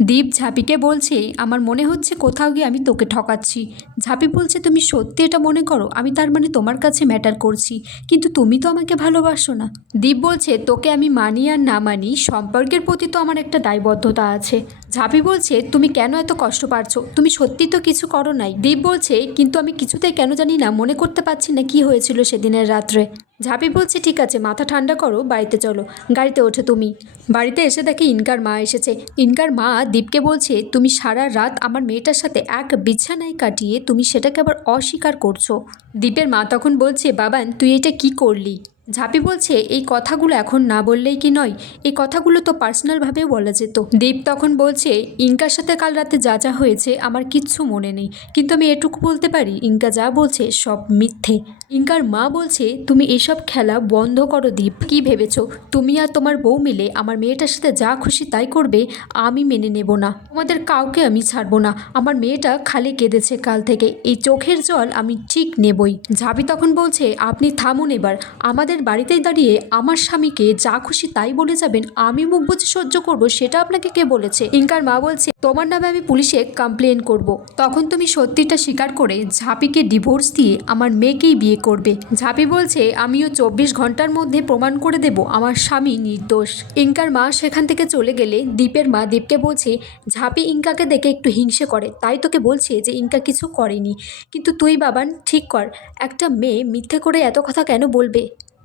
দীপ ঝাঁপিকে বলছে, আমার মনে হচ্ছে কোথাও গিয়ে আমি তোকে ঠকাচ্ছি। ঝাঁপি বলছে, তুমি সত্যি এটা মনে করো আমি তার মানে তোমার কাছে ম্যাটার করছি, কিন্তু তুমি তো আমাকে ভালোবাসো না। দীপ বলছে, তোকে আমি মানি আর না মানি সম্পর্কের প্রতি তো আমার একটা দায়বদ্ধতা আছে। ঝাঁপি বলছে, তুমি কেন এত কষ্ট পাচ্ছো? তুমি সত্যি তো কিছু করো নাই। দীপ বলছে, কিন্তু আমি কিছুতেই কেন জানি না মনে করতে পারছি না কি হয়েছিল সেদিনের রাত্রে। ঝাঁপি বলছে, ঠিক আছে মাথা ঠান্ডা করো, বাড়িতে চলো। গাড়িতে ওঠে তুমি। বাড়িতে এসে দেখে ইনকার মা এসেছে। ইনকার মা দীপকে বলছে, তুমি সারা রাত আমার মেয়েটার সাথে এক বিছানায় কাটিয়ে তুমি সেটাকে আবার অস্বীকার করছো। দীপের মা তখন বলছে, বাবান তুই এটা কি করলি? ঝাঁপি বলছে, এই কথাগুলো এখন না বললেই কি নয়, এই কথাগুলো তো পার্সোনালভাবেও বলা যেত। দীপ তখন বলছে, ইনকার সাথে কাল রাতে যা যা হয়েছে আমার কিচ্ছু মনে নেই, কিন্তু আমি এটুকু বলতে পারি ইনকা যা বলছে সব মিথ্যে। ইনকার মা বলছে, তুমি এসব খেলা বন্ধ করো দীপ। কি ভেবেছো তুমি আর তোমার বউ মিলে আমার মেয়েটার সাথে যা খুশি তাই করবে? আমি মেনে নেব না, তোমাদের কাউকে আমি ছাড়বো না। আমার মেয়েটা খালি কেঁদেছে কাল থেকে, এই চোখের জল আমি ঠিক নেবই। ঝাঁপি তখন বলছে, আপনি থামুন এবার। আমাদের বাড়িতেই দাঁড়িয়ে আমার স্বামীকে যা খুশি তাই বলে যাবেন, আমি মুখ বুজে সহ্য করব সেটা আপনাকে কে বলেছে? ইনকার মা বলছে, তোমার নামে আমি পুলিশে কমপ্লেন করব। তখন তুমি সত্যিটা স্বীকার করে ঝাঁপিকে ডিভোর্স দিয়ে আমার মেয়েকেই বিয়ে করবে। ঝাঁপি বলছে, আমিও 24 ঘন্টার মধ্যে প্রমাণ করে দেব আমার স্বামী নির্দোষ। ইনকার মা সেখান থেকে চলে গেলে দীপের মা দীপকে বলছে, ঝাঁপি ইনকাকে দেখে একটু হিংসে করে, তাই তোকে বলছে যে ইনকা কিছু করেনি, কিন্তু তুই বাবান ঠিক কর, একটা মেয়ে মিথ্যে করে এত কথা কেন বলবে?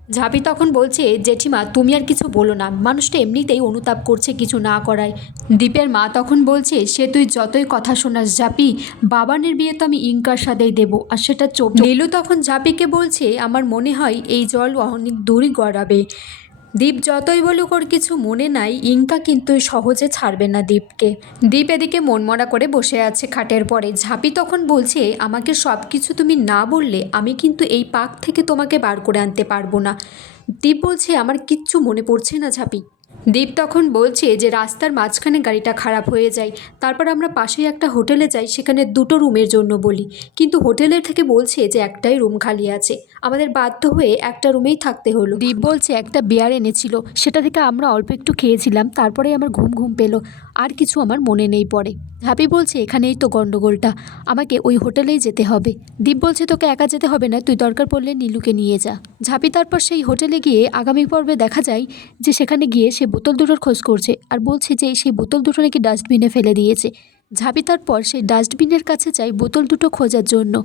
ঝাঁপি তখন বলছে, জেঠিমা তুমি আর কিছু বলো না, মানুষটা এমনিতেই অনুতাপ করছে কিছু না করায়। দীপের মা তখন বলছে, সে তুই যতই কথা শোনাস ঝাঁপি, বাবানের বিয়ে তো আমি ইনকার সাথেই দেবো, আর সেটা চোখ। নীলু তখন ঝাঁপিকে বলছে, আমার মনে হয় এই জল অনেক দূরই গড়াবে। দীপ যতই বলুক ওর কিছু মনে নাই, ইনকা কিন্তু সহজে ছাড়বে না দীপকে। দীপ এদিকে মনমরা করে বসে আছে খাটের পরে। ঝাঁপি তখন বলছে, আমাকে সব কিছু তুমি না বললে আমি কিন্তু এই পাক থেকে তোমাকে বার করে আনতে পারবো না। দীপ বলছে, আমার কিচ্ছু মনে পড়ছে না ঝাঁপি। দীপ তখন বলছে যে রাস্তার মাঝখানে গাড়িটা খারাপ হয়ে যায়, তারপর আমরা পাশেই একটা হোটেলে যাই, সেখানে 2টো রুমের জন্য বলি, কিন্তু হোটেলের থেকে বলছে যে একটাই রুম খালি আছে। আমাদের বাধ্য হয়ে একটা রুমেই থাকতে হলো। দীপ বলছে, একটা বিয়ার এনেছিল, সেটা থেকে আমরা অল্প একটু খেয়েছিলাম, তারপরে আমার ঘুম ঘুম পেলো, আর কিছু আমার মনে নেই পড়ে। ঝাঁপি বলছে, এখানেই তো গন্ডগোলটা, আমাকে ওই হোটেলেই যেতে হবে। দীপ বলছে, তোকে একা যেতে হবে না, তুই দরকার পড়লে নীলুকে নিয়ে যা। ঝাঁপি তারপর সেই হোটেলে গিয়ে আগামী পর্বে দেখা যায় যে সেখানে গিয়ে সে বোতল দুটোর খোঁজ করছে, আর বলছে যে সেই বোতল দুটো নাকি ডাস্টবিনে ফেলে দিয়েছে। ঝাঁপি তারপর সেই ডাস্টবিনের কাছে যায় বোতল দুটো খোঁজার জন্য।